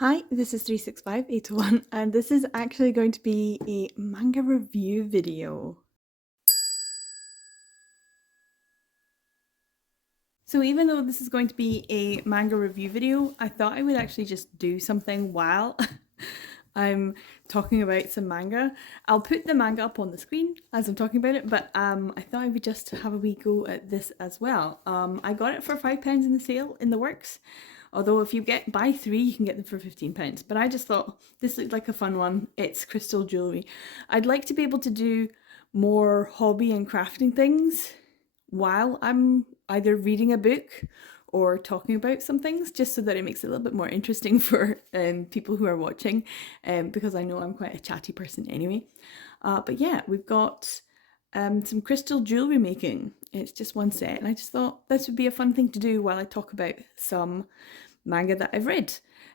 Hi, this is 365801 and this is actually going to be a manga review video. So even though this is going to be a manga review video, I thought I would actually just do something while I'm talking about some manga. I'll put the manga up on the screen as I'm talking about it, but I thought I would just have a wee go at this as well. I got it for £5 in the sale in the works. Although if you buy 3, you can get them for £15. But I just thought this looked like a fun one. It's crystal jewellery. I'd like to be able to do more hobby and crafting things while I'm either reading a book or talking about some things, just so that it makes it a little bit more interesting for people who are watching, because I know I'm quite a chatty person anyway. But yeah, we've got some crystal jewellery making. It's just one set, and I just thought this would be a fun thing to do while I talk about some manga that I've read.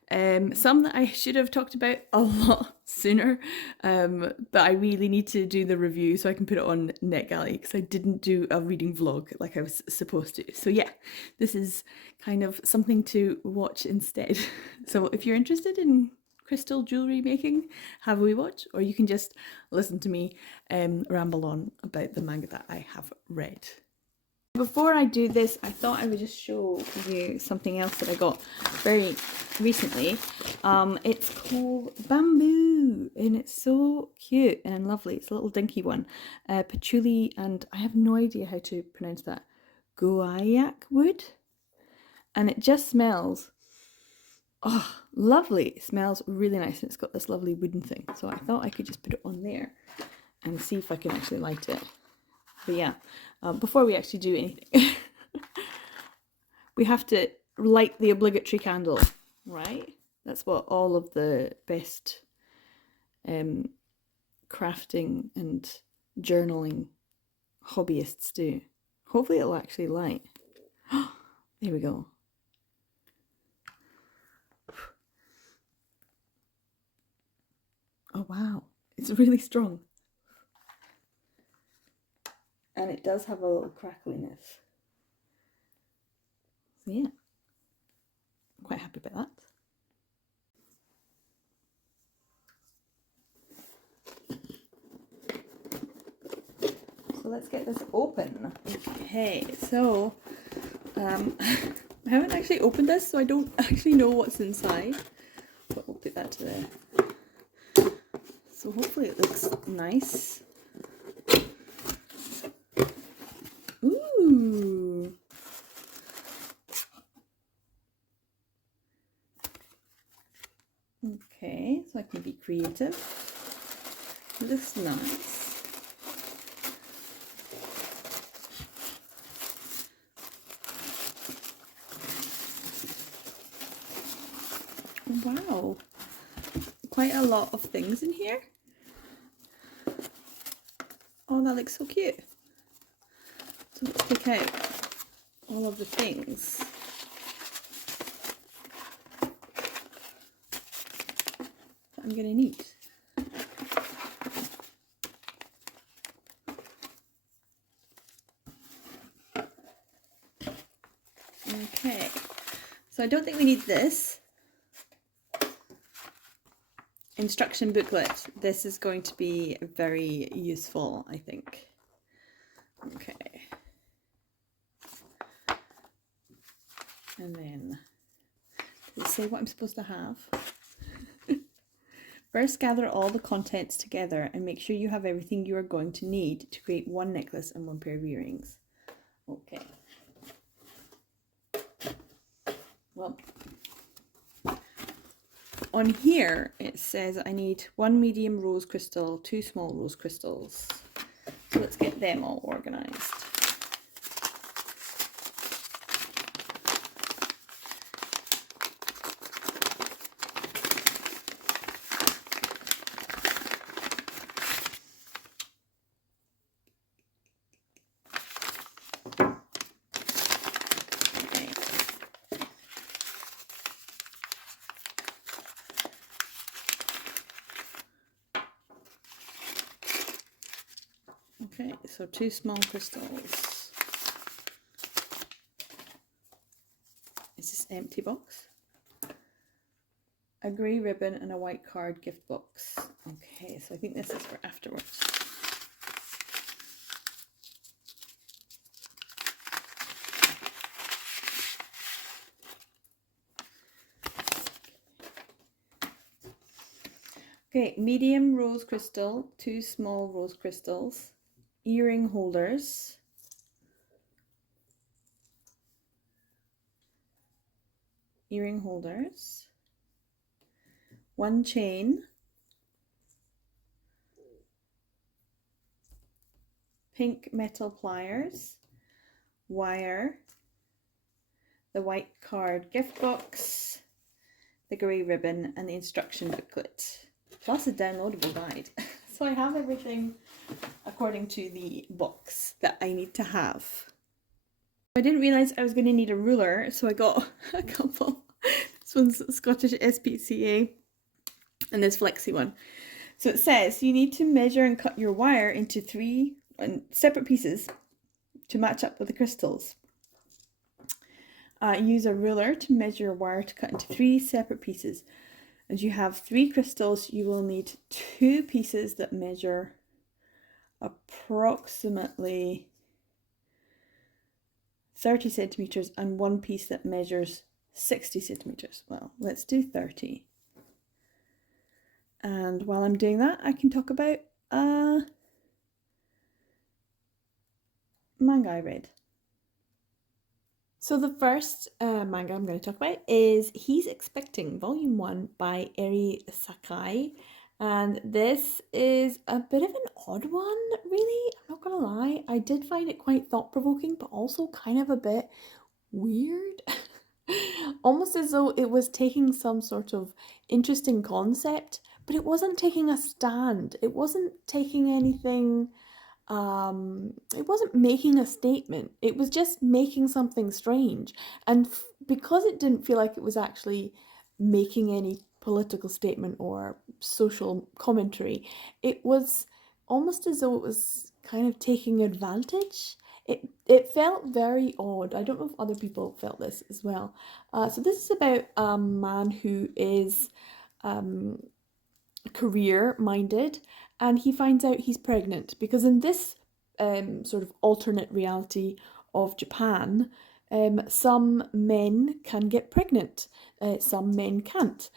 Some that I should have talked about a lot sooner, but I really need to do the review so I can put it on NetGalley because I didn't do a reading vlog like I was supposed to. So yeah, this is kind of something to watch instead. So if you're interested in crystal jewellery making, have a wee watch, or you can just listen to me ramble on about the manga that I have read. Before I do this, I thought I would just show you something else that I got very recently. It's called Bamboo, and it's so cute and lovely. It's a little dinky one. Patchouli, and I have no idea how to pronounce that. Guaiac wood. And it just smells, oh, lovely. It smells really nice, and it's got this lovely wooden thing. So I thought I could just put it on there and see if I can actually light it. But yeah, before we actually do anything, we have to light the obligatory candle, right? That's what all of the best crafting and journaling hobbyists do. Hopefully it'll actually light. There we go. Oh wow, it's really strong. And it does have a little crackliness. So yeah, I'm quite happy about that. So let's get this open. Okay, so I haven't actually opened this, so I don't actually know what's inside. But we'll put that to there. So hopefully it looks nice. Ooh. Okay, so I can be creative. It looks nice. Wow, quite a lot of things in here. Oh, that looks so cute. So let's take out all of the things. That I'm going to need. Okay, so I don't think we need this instruction booklet. This is going to be very useful, I think. Okay. And then, does it say what I'm supposed to have? First, gather all the contents together and make sure you have everything you are going to need to create one necklace and one pair of earrings. Okay. Well, on here it says I need 1 medium rose crystal, 2 small rose crystals. So let's get them all organised. Okay, so 2 small crystals. Is this empty box? a grey ribbon and a white card gift box. Okay, so I think this is for afterwards. Okay, medium rose crystal, 2 small rose crystals, earring holders, one chain, pink metal pliers, wire, the white card gift box, the grey ribbon, and the instruction booklet, plus a downloadable guide. So I have everything according to the box that I need to have. I didn't realise I was going to need a ruler, so I got a couple. This one's Scottish SPCA and this Flexi one. So it says you need to measure and cut your wire into 3 separate pieces to match up with the crystals. Use a ruler to measure your wire to cut into 3 separate pieces. As you have 3 crystals, you will need 2 pieces that measure approximately 30 centimeters and 1 piece that measures 60 centimeters. Well, let's do 30. And while I'm doing that, I can talk about manga I read. So the first manga I'm going to talk about is He's Expecting, Volume 1 by Eri Sakai. And this is a bit of an odd one, really. I'm not going to lie. I did find it quite thought-provoking, but also kind of a bit weird. Almost as though it was taking some sort of interesting concept, but it wasn't taking a stand. It wasn't taking anything... it wasn't making a statement. It was just making something strange. And because it didn't feel like it was actually making any political statement or social commentary, it was almost as though it was kind of taking advantage. It felt very odd. I don't know if other people felt this as well. So this is about a man who is career-minded, and he finds out he's pregnant because in this sort of alternate reality of Japan, some men can get pregnant, some men can't,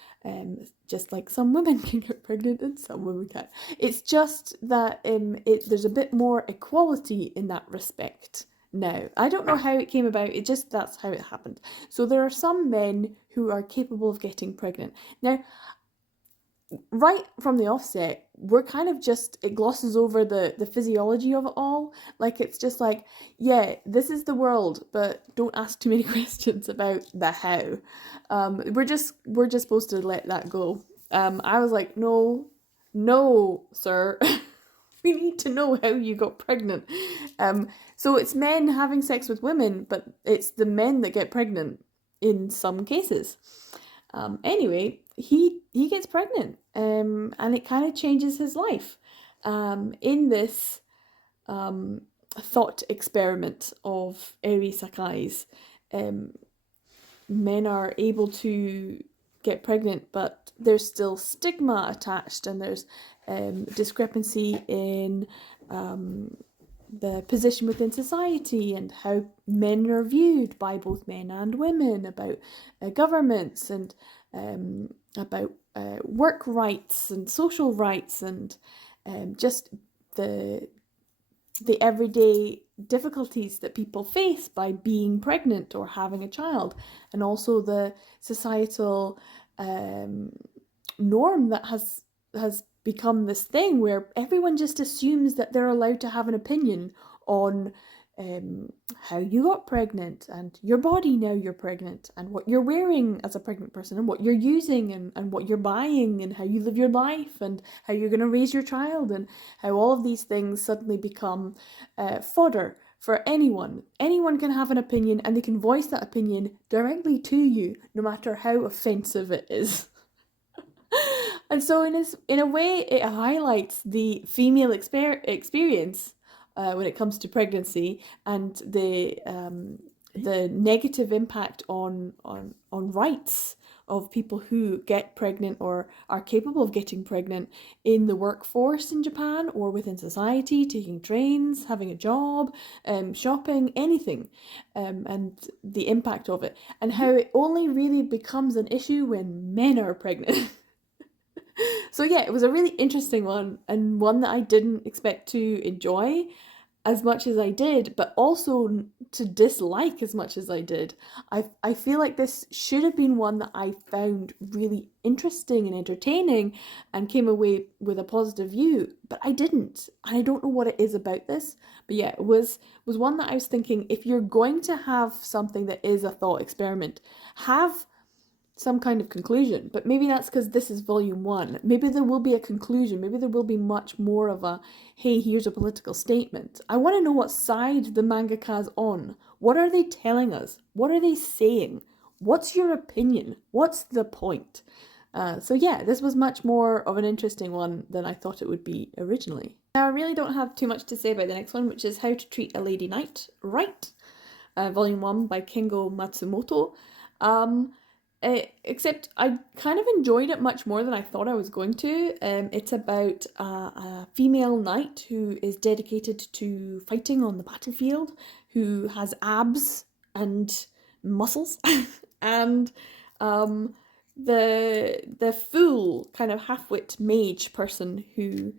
just like some women can get pregnant and some women can't. It's just that there's a bit more equality in that respect now. I don't know how it came about, that's how it happened. So there are some men who are capable of getting pregnant. Now, right from the offset, we're kind of just, it glosses over the physiology of it all. Like, it's just like, yeah, this is the world, but don't ask too many questions about the how. We're just supposed to let that go. I was like, no, sir. We need to know how you got pregnant. So it's men having sex with women, but it's the men that get pregnant in some cases. Anyway, he gets pregnant, and it kind of changes his life. In this thought experiment of Eri Sakai's, men are able to get pregnant, but there's still stigma attached, and there's discrepancy in the position within society and how men are viewed by both men and women, about governments, and about work rights and social rights, and just the everyday difficulties that people face by being pregnant or having a child, and also the societal norm that has become this thing where everyone just assumes that they're allowed to have an opinion on how you got pregnant, and your body now you're pregnant, and what you're wearing as a pregnant person, and what you're using, and what you're buying, and how you live your life, and how you're going to raise your child, and how all of these things suddenly become fodder for anyone. Anyone can have an opinion, and they can voice that opinion directly to you, no matter how offensive it is. And so in a way, it highlights the female experience when it comes to pregnancy, and the negative impact on rights of people who get pregnant or are capable of getting pregnant in the workforce in Japan or within society, taking trains, having a job, shopping, anything, and the impact of it, and how it only really becomes an issue when men are pregnant. So yeah, it was a really interesting one, and one that I didn't expect to enjoy as much as I did, but also to dislike as much as I did. I feel like this should have been one that I found really interesting and entertaining and came away with a positive view, but I didn't. And I don't know what it is about this. But yeah, it was one that I was thinking, if you're going to have something that is a thought experiment, have some kind of conclusion. But maybe that's because this is volume 1. Maybe there will be a conclusion. Maybe there will be much more of a, hey, here's a political statement. I want to know what side the mangaka's on. What are they telling us? What are they saying? What's your opinion? What's the point? So yeah, this was much more of an interesting one than I thought it would be originally. Now I really don't have too much to say about the next one, which is How to Treat a Lady Knight Right, volume 1 by Kengo Matsumoto. Except I kind of enjoyed it much more than I thought I was going to. It's about a female knight who is dedicated to fighting on the battlefield, who has abs and muscles, and the fool kind of half-wit mage person who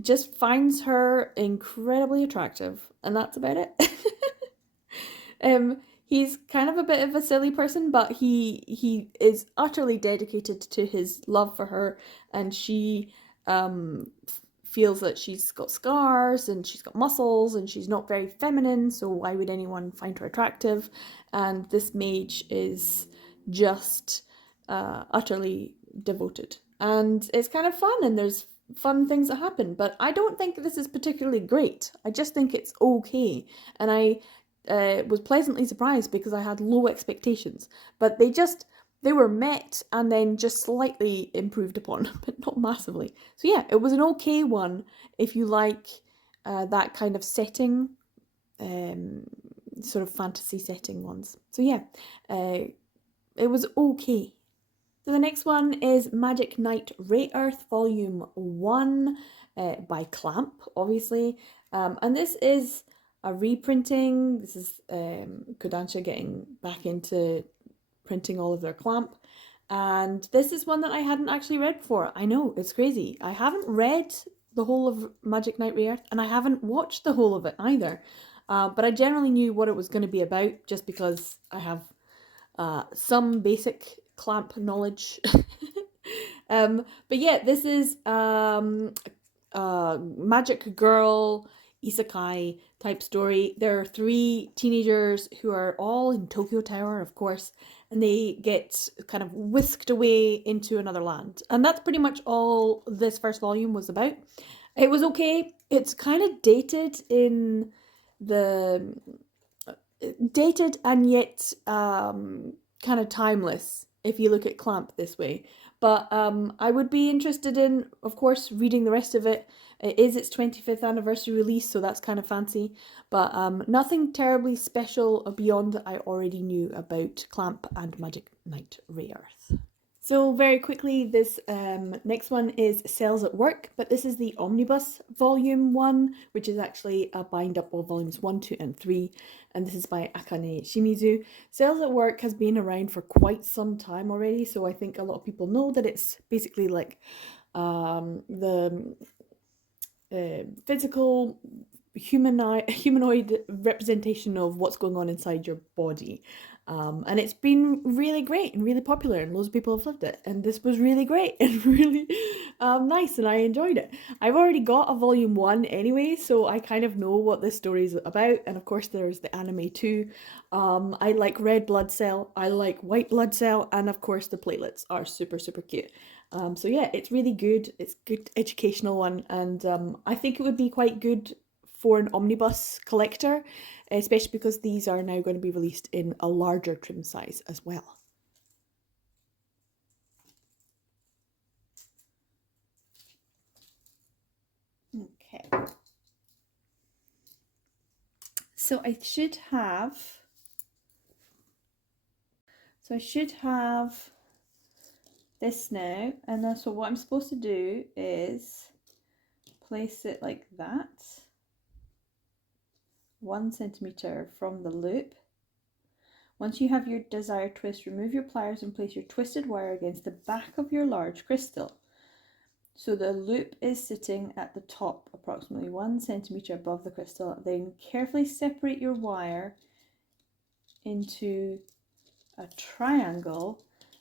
just finds her incredibly attractive, and that's about it. He's kind of a bit of a silly person, but he is utterly dedicated to his love for her, and she feels that she's got scars and she's got muscles and she's not very feminine, so why would anyone find her attractive? And this mage is just utterly devoted. And it's kind of fun, and there's fun things that happen, but I don't think this is particularly great. I just think it's okay, and I was pleasantly surprised because I had low expectations, but they were met and then just slightly improved upon, but not massively. So yeah, it was an okay one if you like that kind of setting, sort of fantasy setting ones. So yeah, it was okay. So the next one is Magic Knight Rayearth Volume 1 by Clamp, obviously. And this is a reprinting. This is Kodansha getting back into printing all of their Clamp. And this is one that I hadn't actually read before. I know, it's crazy. I haven't read the whole of Magic Knight Rayearth, and I haven't watched the whole of it either. But I generally knew what it was going to be about just because I have some basic Clamp knowledge. But yeah, this is magic girl isekai type story. There are 3 teenagers who are all in Tokyo Tower, of course, and they get kind of whisked away into another land. And that's pretty much all this first volume was about. It was okay. It's kind of dated in the dated and yet kind of timeless if you look at Clamp this way. But I would be interested in, of course, reading the rest of it. It is its 25th anniversary release, so that's kind of fancy. But nothing terribly special beyond that I already knew about Clamp and Magic Knight Rayearth. So very quickly, this next one is Cells at Work, but this is the Omnibus Volume 1, which is actually a bind-up of Volumes 1, 2 and 3, and this is by Akane Shimizu. Cells at Work has been around for quite some time already, so I think a lot of people know that it's basically like the physical humanoid representation of what's going on inside your body. And it's been really great and really popular, and loads of people have loved it. And this was really great and really nice, and I enjoyed it. I've already got a volume 1 anyway, so I kind of know what this story is about. And of course, there's the anime too. I like red blood cell, I like white blood cell, and of course, the platelets are super, super cute. So yeah, it's really good. It's a good educational one, and I think it would be quite good for an omnibus collector, especially because these are now going to be released in a larger trim size as well. Okay. So I should have So I should have this now, and then so what I'm supposed to do is place it like that, 1 centimeter from the loop. Once you have your desired twist, remove your pliers and place your twisted wire against the back of your large crystal. So the loop is sitting at the top, approximately 1 centimeter above the crystal. Then carefully separate your wire into a triangle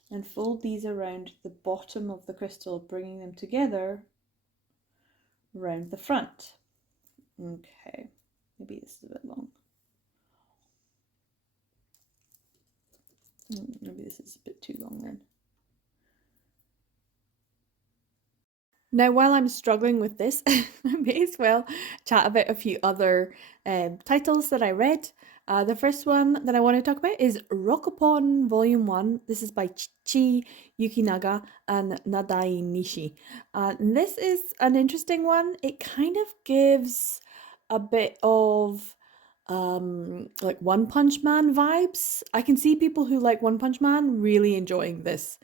and fold these around the bottom of the crystal, bringing them together around the front. Okay, maybe this is a bit long. Maybe this is a bit too long then. Now, while I'm struggling with this, I may as well chat about a few other titles that I read. The first one that I want to talk about is Rockupon Volume 1. This is by Chi Yukinaga and Nadai Nishi. This is an interesting one. It kind of gives a bit of like One Punch Man vibes. I can see people who like One Punch Man really enjoying this.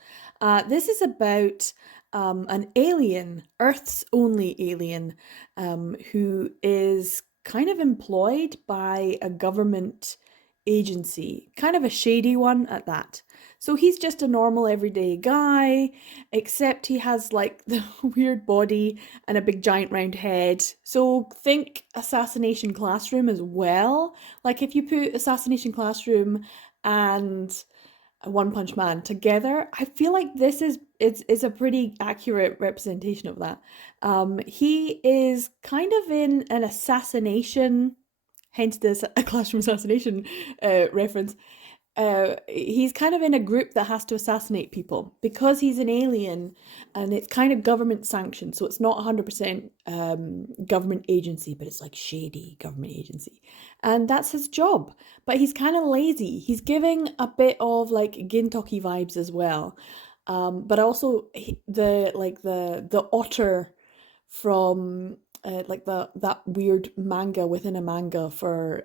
This is about an alien, Earth's only alien, who is kind of employed by a government agency, kind of a shady one at that. So he's just a normal everyday guy, except he has like the weird body and a big giant round head. So think Assassination Classroom as well. Like if you put Assassination Classroom and One Punch Man together, I feel like this is a pretty accurate representation of that. He is kind of in an assassination, hence this a classroom assassination reference. He's kind of in a group that has to assassinate people because he's an alien and it's kind of government sanctioned. So it's not 100% government agency, but it's like shady government agency. And that's his job. But he's kind of lazy. He's giving a bit of like Gintoki vibes as well. But also the otter from like that weird manga within a manga for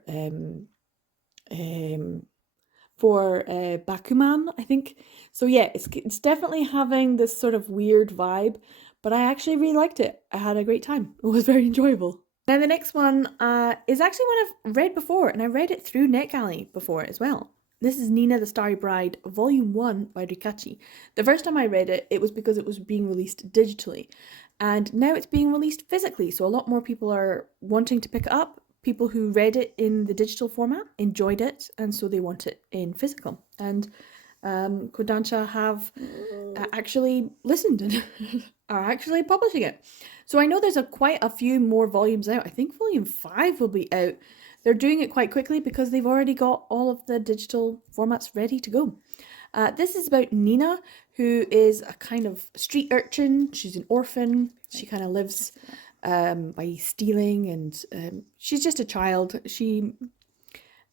Bakuman, I think. So yeah, it's definitely having this sort of weird vibe, but I actually really liked it. I had a great time. It was very enjoyable. Now the next one is actually one I've read before, and I read it through NetGalley before as well. This is Nina the Starry Bride, Volume 1 by Rikachi. The first time I read it, it was because it was being released digitally, and now it's being released physically, so a lot more people are wanting to pick it up. People who read it in the digital format enjoyed it, and so they want it in physical. And Kodansha have actually listened and are actually publishing it. So I know there's quite a few more volumes out. I think volume 5 will be out. They're doing it quite quickly because they've already got all of the digital formats ready to go. This is about Nina, who is a kind of street urchin. She's an orphan. She kind of lives by stealing, and she's just a child. She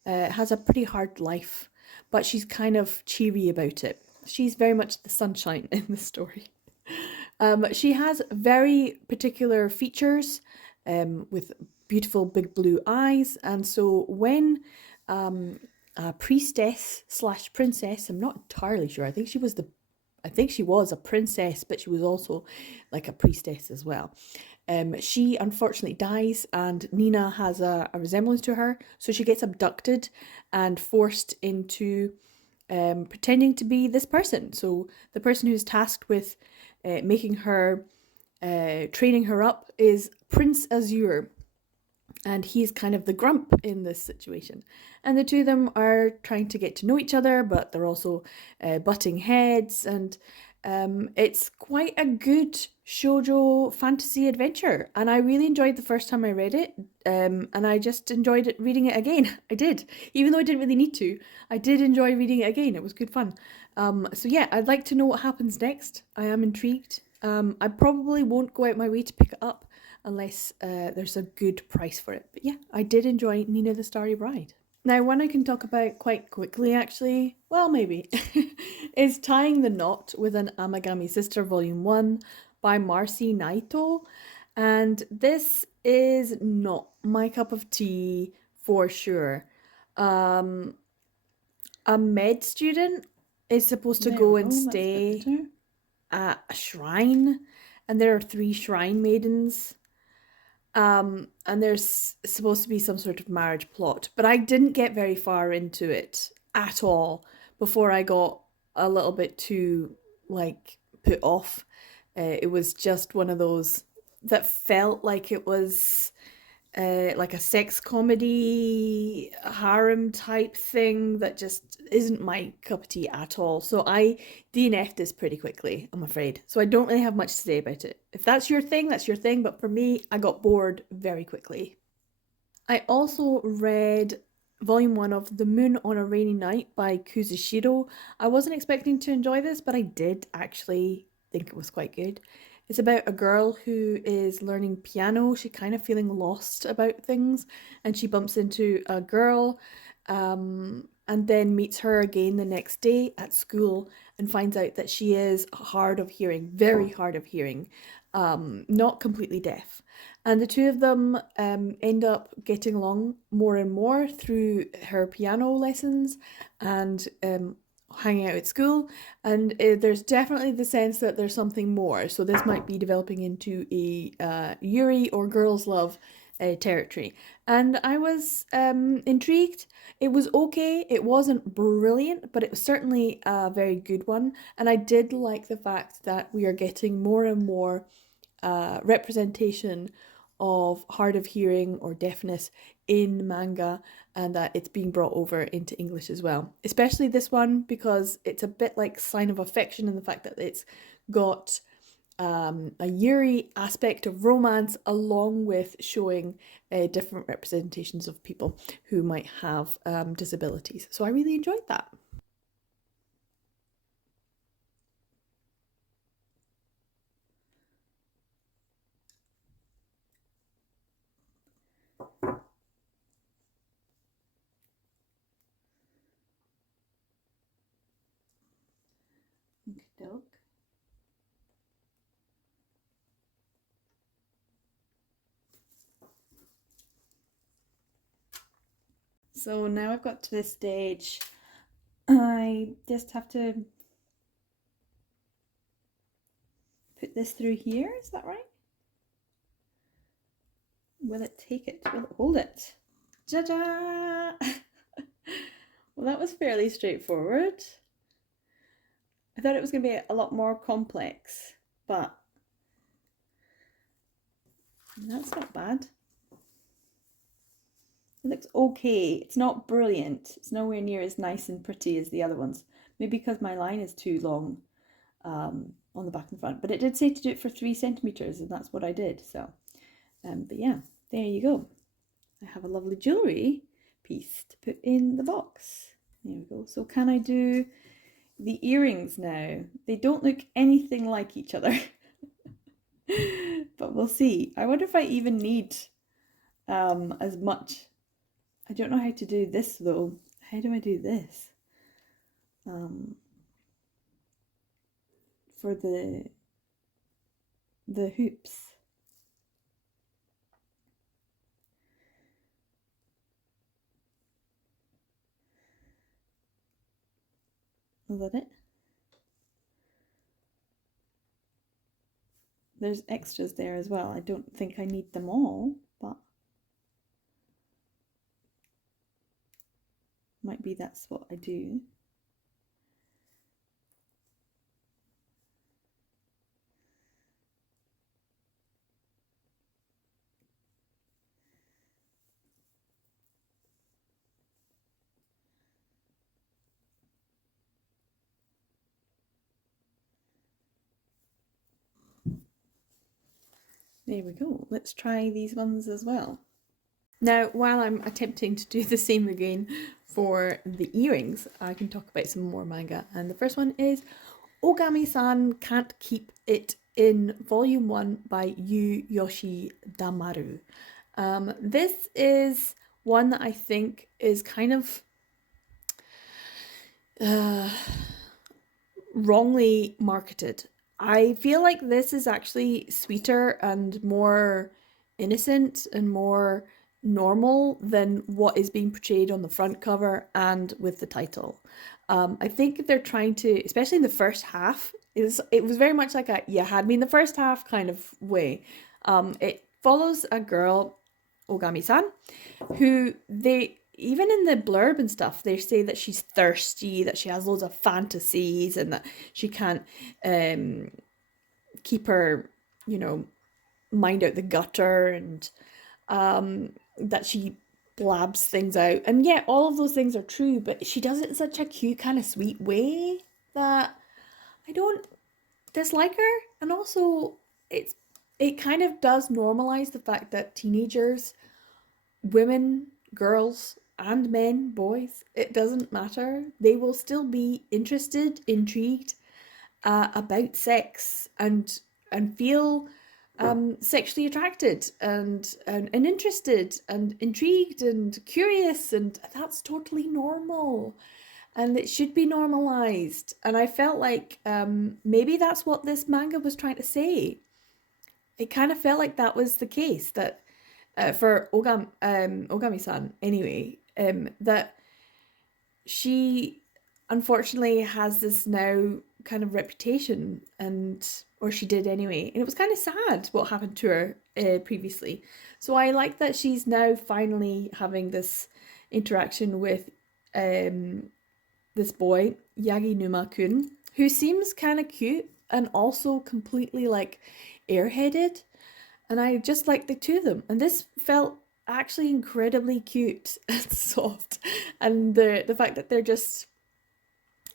has a pretty hard life, but she's kind of cheery about it. She's very much the sunshine in the story. She has very particular features with beautiful big blue eyes, and so when a priestess slash princess, I'm not entirely sure, I think she was a princess, but she was also like a priestess as well. She unfortunately dies, and Nina has a resemblance to her, so she gets abducted and forced into pretending to be this person. So the person who's tasked with making her, training her up is Prince Azure, and he's kind of the grump in this situation. And the two of them are trying to get to know each other, but they're also butting heads, and it's quite a good shoujo fantasy adventure. And I really enjoyed the first time I read it, and I just enjoyed it reading it again. I did, even though I didn't really need to. I did enjoy reading it again. It was good fun. So yeah, I'd like to know what happens next. I am intrigued. I probably won't go out my way to pick it up unless there's a good price for it. But yeah, I did enjoy Nina the Starry Bride. Now, one I can talk about quite quickly, actually, well, maybe, is Tying the Knot with an Amagami Sister Volume 1 by Marcy Naito. And this is not my cup of tea for sure. A med student is supposed to There go we and go, that's a bit stay better. at a shrine, and there are 3 shrine maidens. And there's supposed to be some sort of marriage plot, but I didn't get very far into it at all before I got a little bit too like put off. It was just one of those that felt like it was like a sex comedy harem type thing that just isn't my cup of tea at all. So I DNF'd this pretty quickly, I'm afraid. So I don't really have much to say about it. If that's your thing, that's your thing. But for me, I got bored very quickly. I also read volume 1 of The Moon on a Rainy Night by Kuzushiro. I wasn't expecting to enjoy this, but I did actually think it was quite good. It's about a girl who is learning piano. She's kind of feeling lost about things, and she bumps into a girl and then meets her again the next day at school and finds out that she is hard of hearing, very hard of hearing, not completely deaf. And the two of them end up getting along more and more through her piano lessons and hanging out at school. And there's definitely the sense that there's something more. So this might be developing into a Yuri or girls' love territory. And I was intrigued. It was okay. It wasn't brilliant, but it was certainly a very good one. And I did like the fact that we are getting more and more representation of hard of hearing or deafness in manga, and that it's being brought over into English as well. Especially this one because it's a bit like Sign of Affection in the fact that it's got a Yuri aspect of romance along with showing different representations of people who might have disabilities. So I really enjoyed that. Okey-doke. So now I've got to this stage. I just have to put this through here, is that right? Will it take it? Will it hold it? Ja-ja! Well, that was fairly straightforward. I thought it was going to be a lot more complex, but that's not bad. It looks okay. It's not brilliant. It's nowhere near as nice and pretty as the other ones. Maybe because my line is too long on the back and front. But it did say to do it for 3 centimeters, and that's what I did. So, but yeah, there you go. I have a lovely jewellery piece to put in the box. There we go. So can I do the earrings now? They don't look anything like each other. But we'll see. I wonder if I even need as much. I don't know how to do this though. How do I do this? For the hoops. Is that it? There's extras there as well. I don't think I need them all, but might be that's what I do. There we go. Let's try these ones as well. Now, while I'm attempting to do the same again for the earrings, I can talk about some more manga. And the first one is Ogami-san Can't Keep It in Volume 1 by Yu Yoshi Damaru. This is one that I think is kind of wrongly marketed. I feel like this is actually sweeter and more innocent and more normal than what is being portrayed on the front cover and with the title. I think they're trying to, especially in the first half, it was very much like a "you had me in the first half" kind of way. It follows a girl, Ogami-san, who they even in the blurb and stuff they say that she's thirsty, that she has loads of fantasies, and that she can't um, keep her, you know, mind out the gutter, and that she blabs things out. And yeah, all of those things are true, but she does it in such a cute, kind of sweet way that I don't dislike her. And also, it's it kind of does normalize the fact that teenagers, women, girls, and men, boys, it doesn't matter. They will still be interested, intrigued about sex, and feel sexually attracted, and interested and intrigued and curious, and that's totally normal, and it should be normalized. And I felt like maybe that's what this manga was trying to say. It kind of felt like that was the case, that for Ogami-san anyway, that she unfortunately has this now kind of reputation, and or she did anyway, and it was kind of sad what happened to her previously. So I like that she's now finally having this interaction with um this boy, Yaginuma-kun, who seems kind of cute and also completely like airheaded, and I just like the two of them. And this felt actually incredibly cute and soft, and the fact that they're just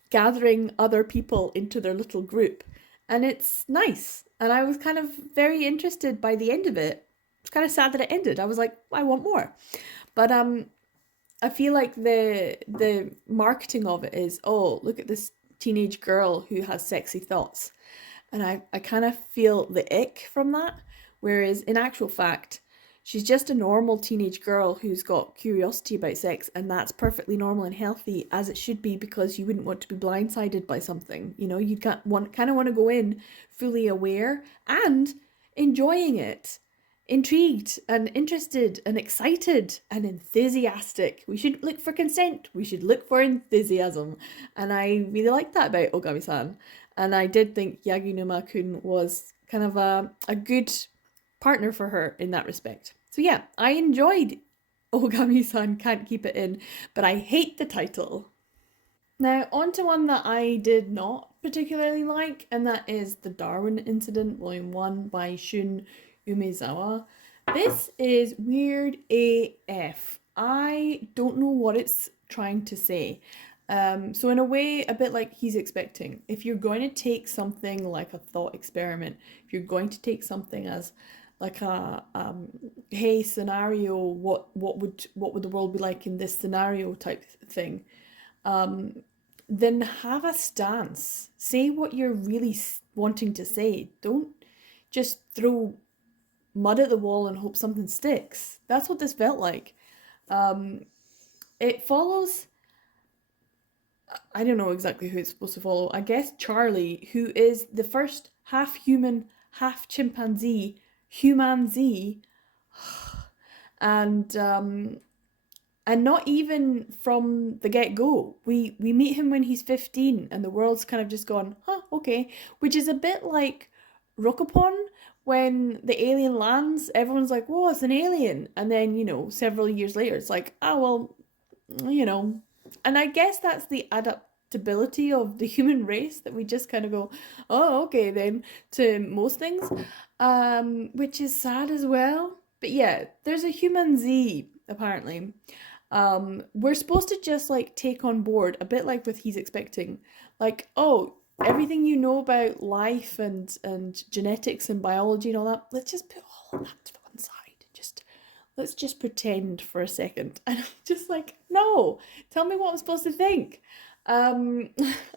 gathering other people into their little group, and it's nice. And I was kind of very interested by the end of it. It's kind of sad that it ended. I was like, I want more. But I feel like the marketing of it is, oh, look at this teenage girl who has sexy thoughts. And I kind of feel the ick from that. Whereas in actual fact, she's just a normal teenage girl who's got curiosity about sex, and that's perfectly normal and healthy, as it should be, because you wouldn't want to be blindsided by something. You know, you kind of want to go in fully aware and enjoying it, intrigued and interested and excited and enthusiastic. We should look for consent. We should look for enthusiasm. And I really like that about Ogami-san. And I did think Yaginuma-kun was kind of a good partner for her in that respect. So yeah, I enjoyed Ogami-san Can't Keep It In, but I hate the title. Now, on to one that I did not particularly like, and that is The Darwin Incident, Volume 1 by Shun Umezawa. This is weird AF. I don't know what it's trying to say. So in a way, a bit like He's Expecting. If you're going to take something like a thought experiment, if you're going to take something as like a hey scenario, what would the world be like in this scenario type thing, um, then have a stance. Say what you're really wanting to say. Don't just throw mud at the wall and hope something sticks. That's what this felt like. Um, it follows, I don't know exactly who it's supposed to follow. I guess Charlie, who is the first half human, half chimpanzee, human Z, and not even from the get go. We meet him when he's 15, and the world's kind of just gone, huh, okay, which is a bit like Rokapon. When the alien lands, everyone's like, whoa, it's an alien. And then, several years later, it's like, oh, well, And I guess that's the adaptability of the human race, that we just kind of go, oh, okay, then, to most things, which is sad as well. But yeah, there's a human Z, apparently. We're supposed to just like take on board, a bit like with He's Expecting, like, oh, everything you know about life and genetics and biology and all that, let's just put all of that to one side. Let's just pretend for a second. And I'm just like, no, tell me what I'm supposed to think. I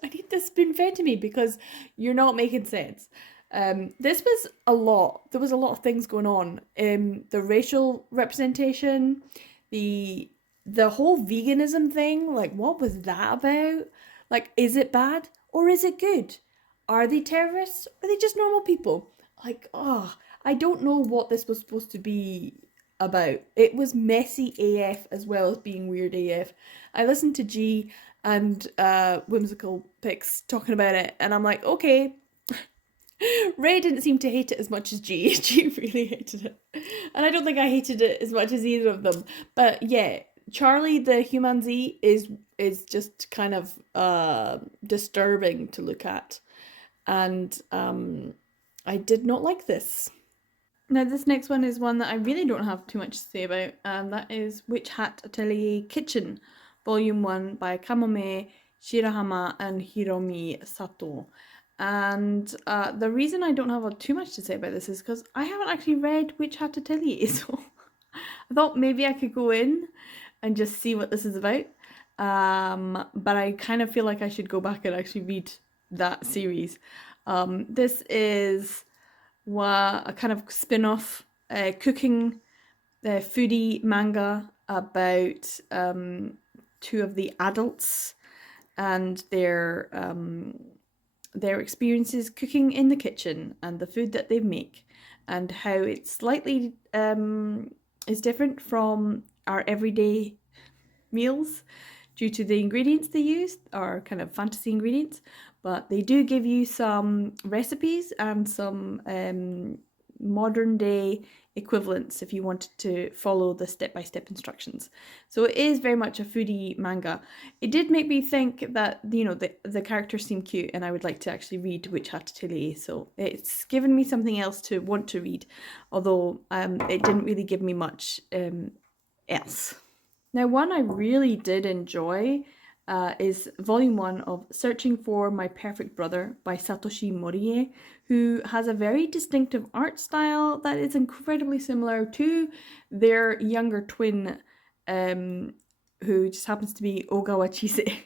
need this spoon fed to me, because you're not making sense. This was a lot. There was a lot of things going on. The racial representation, the the whole veganism thing, like, what was that about? Like, is it bad or is it good? Are they terrorists? Or are they just normal people? Like, oh, I don't know what this was supposed to be about. It was messy AF as well as being weird AF. I listened to G and Whimsical Pix talking about it, and I'm like, okay. Ray didn't seem to hate it as much as G. G really hated it. And I don't think I hated it as much as either of them. But yeah, Charlie the Human Z is just kind of disturbing to look at. And I did not like this. Now, this next one is one that I really don't have too much to say about, and that is Witch Hat Atelier Kitchen, Volume 1 by Kamome Shirahama and Hiromi Sato. And the reason I don't have too much to say about this is because I haven't actually read Witch Hat Atelier, so I thought maybe I could go in and just see what this is about. But I kind of feel like I should go back and actually read that series. This is a kind of spin-off cooking foodie manga about two of the adults and their experiences cooking in the kitchen and the food that they make, and how it slightly is different from our everyday meals due to the ingredients they use are kind of fantasy ingredients, but they do give you some recipes and some modern day equivalents if you wanted to follow the step-by-step instructions. So it is very much a foodie manga. It did make me think that, you know, the characters seem cute and I would like to actually read Witch Hat Atelier, so it's given me something else to want to read, although it didn't really give me much else. Now, one I really did enjoy is Volume 1 of Searching for My Perfect Brother by Satoshi Morie, who has a very distinctive art style that is incredibly similar to their younger twin, who just happens to be Ogawa Chise.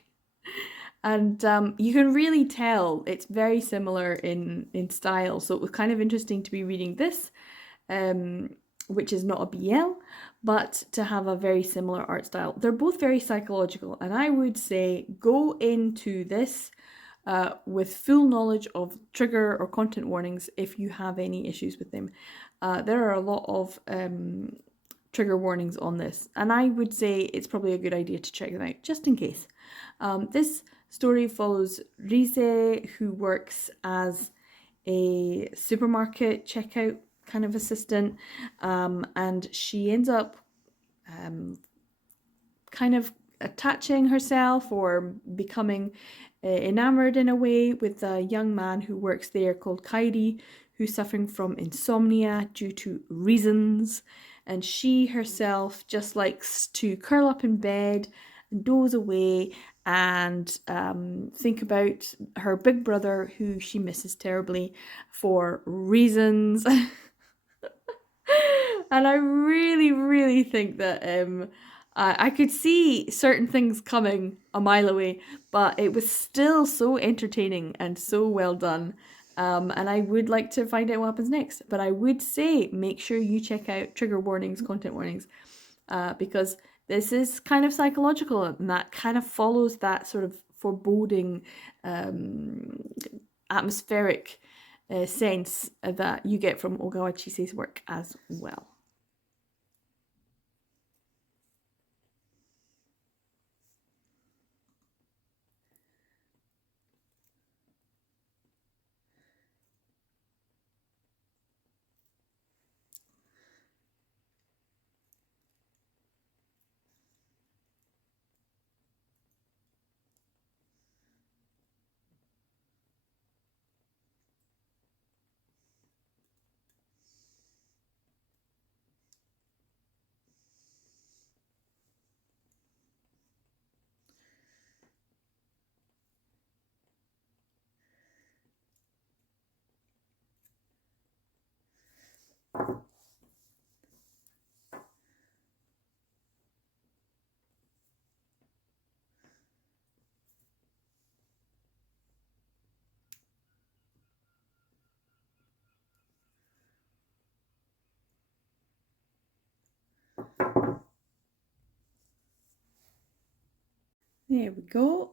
And you can really tell it's very similar in style, so it was kind of interesting to be reading this, which is not a BL, but to have a very similar art style. They're both very psychological, and I would say go into this with full knowledge of trigger or content warnings if you have any issues with them. There are a lot of trigger warnings on this, and I would say it's probably a good idea to check them out just in case. This story follows Rise, who works as a supermarket checkout kind of assistant, and she ends up kind of attaching herself or becoming enamored in a way with a young man who works there called Kairi, who's suffering from insomnia due to reasons, and she herself just likes to curl up in bed and doze away and think about her big brother who she misses terribly for reasons. And I really, really think that I could see certain things coming a mile away, but it was still so entertaining and so well done. And I would like to find out what happens next. But I would say make sure you check out trigger warnings, content warnings, because this is kind of psychological and that kind of follows that sort of foreboding atmospheric sense that you get from Ogawa Chise's work as well. There we go.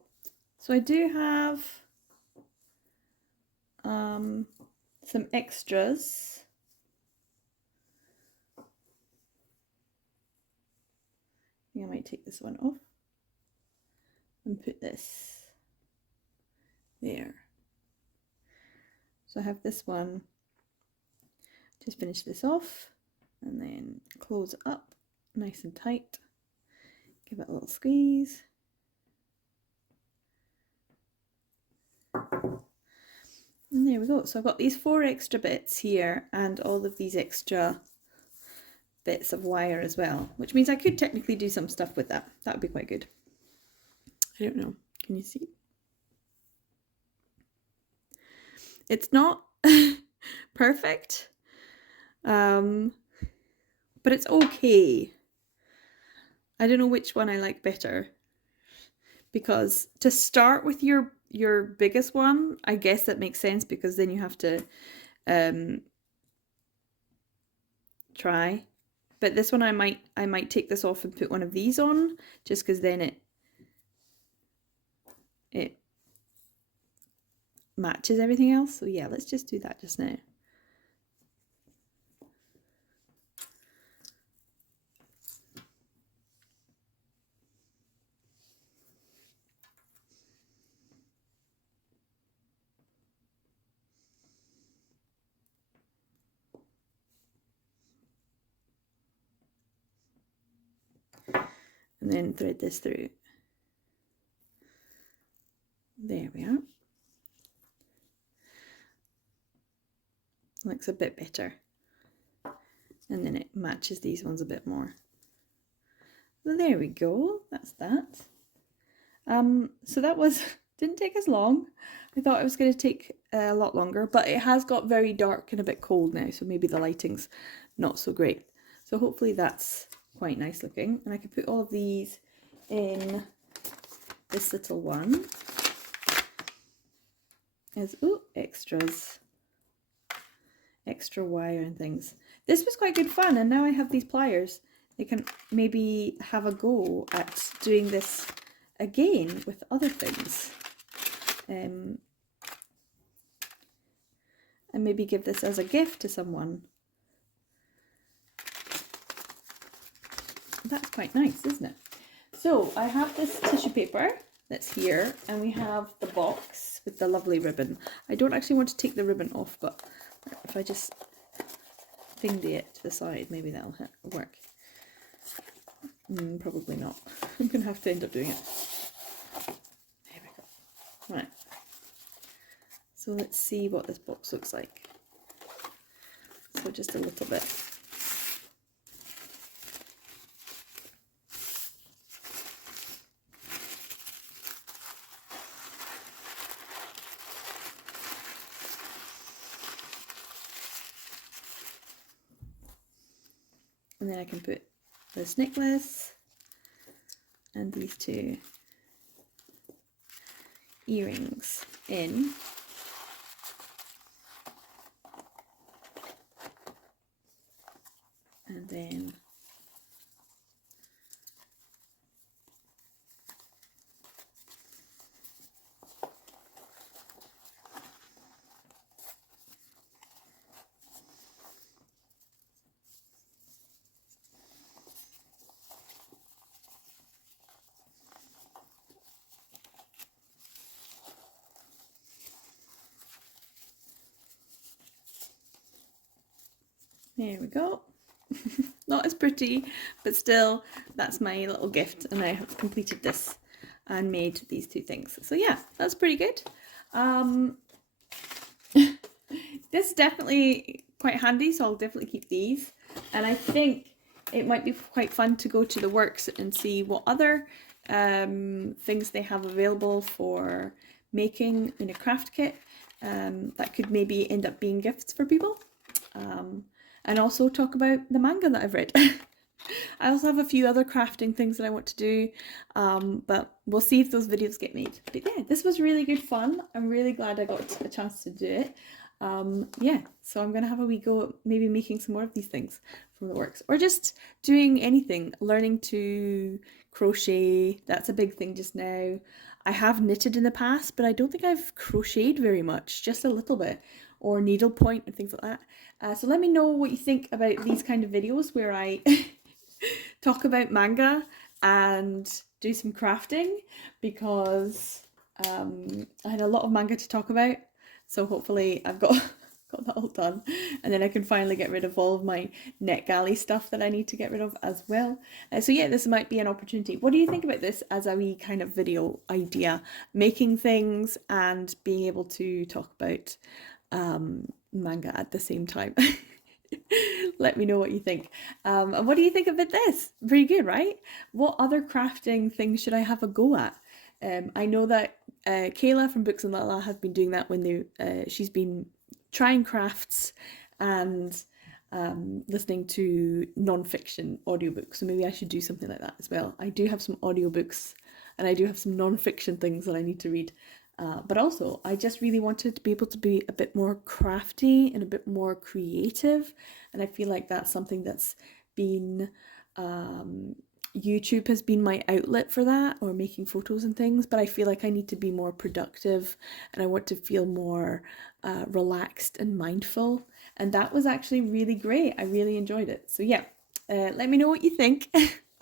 So I do have some extras. think I might take this one off and put this there. So I have this one, just finish this off and then close it up nice and tight, give it a little squeeze. And there we go. So I've got these 4 extra bits here and all of these extra bits of wire as well, which means I could technically do some stuff with that. That would be quite good. I don't know. Can you see? It's not perfect, but it's okay. I don't know which one I like better, because to start with your biggest one, I guess that makes sense, because then you have to try. But this one I might take this off and put one of these on, just because then it matches everything else. So yeah, let's just do that just now. And then thread this through. There we are. Looks a bit better. And then it matches these ones a bit more. So there we go, that's that. So that didn't take as long. I thought it was going to take a lot longer, but it has got very dark and a bit cold now, so maybe the lighting's not so great. So hopefully that's quite nice looking. And I can put all of these in this little one as extras, extra wire and things. This was quite good fun, and now I have these pliers. I can maybe have a go at doing this again with other things, and maybe give this as a gift to someone. That's quite nice, isn't it? So I have this tissue paper that's here, and we have the box with the lovely ribbon. I don't actually want to take the ribbon off, but if I just thingy it to the side, maybe that'll work. Probably not. I'm going to have to end up doing it. There we go. Right. So let's see what this box looks like. So just a little bit. And then I can put this necklace and these 2 earrings in. And then there we go. Not as pretty, but still, that's my little gift, and I have completed this and made these 2 things. So yeah, that's pretty good. This is definitely quite handy, so I'll definitely keep these. And I think it might be quite fun to go to the works and see what other things they have available for making in a craft kit that could maybe end up being gifts for people. And also talk about the manga that I've read. I also have a few other crafting things that I want to do, but we'll see if those videos get made. But yeah, this was really good fun. I'm really glad I got a chance to do it. Yeah, so I'm going to have a wee go at maybe making some more of these things from the works. Or just doing anything, learning to crochet. That's a big thing just now. I have knitted in the past, but I don't think I've crocheted very much, just a little bit. Or needlepoint and things like that. So let me know what you think about these kind of videos where I talk about manga and do some crafting because I had a lot of manga to talk about. So hopefully I've got got that all done, and then I can finally get rid of all of my NetGalley stuff that I need to get rid of as well. So yeah, this might be an opportunity. What do you think about this as a wee kind of video idea, making things and being able to talk about manga at the same time? Let me know what you think. And what do you think about this? Pretty good, right? What other crafting things should I have a go at? I know that Kayla from Books and Lala has been doing that when she's been trying crafts and listening to non-fiction audiobooks. So maybe I should do something like that as well. I do have some audiobooks and I do have some non-fiction things that I need to read. But also, I just really wanted to be able to be a bit more crafty and a bit more creative. And I feel like that's something that's been, YouTube has been my outlet for that, or making photos and things. But I feel like I need to be more productive and I want to feel more relaxed and mindful. And that was actually really great. I really enjoyed it. So yeah, let me know what you think.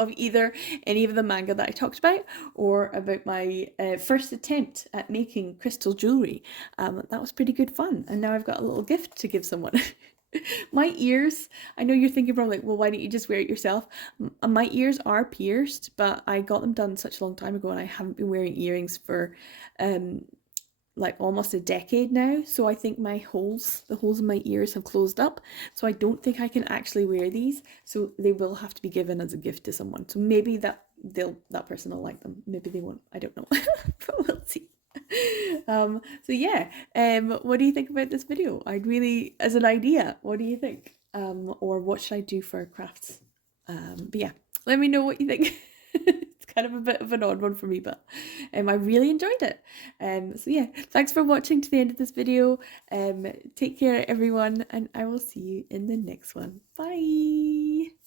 Of either any of the manga that I talked about or about my first attempt at making crystal jewellery. That was pretty good fun, and now I've got a little gift to give someone. My ears, I know you're thinking probably like, well, why don't you just wear it yourself? My ears are pierced, but I got them done such a long time ago and I haven't been wearing earrings for like almost a decade now, so I think the holes in my ears have closed up, so I don't think I can actually wear these, so they will have to be given as a gift to someone. So maybe that person will like them, maybe they won't, I don't know. But we'll see. So yeah, what do you think about this video? I'd really, as an idea, what do you think? Or what should I do for crafts? But yeah, let me know what you think. Kind of a bit of an odd one for me, but I really enjoyed it. So yeah, thanks for watching to the end of this video. Take care everyone, and I will see you in the next one. Bye.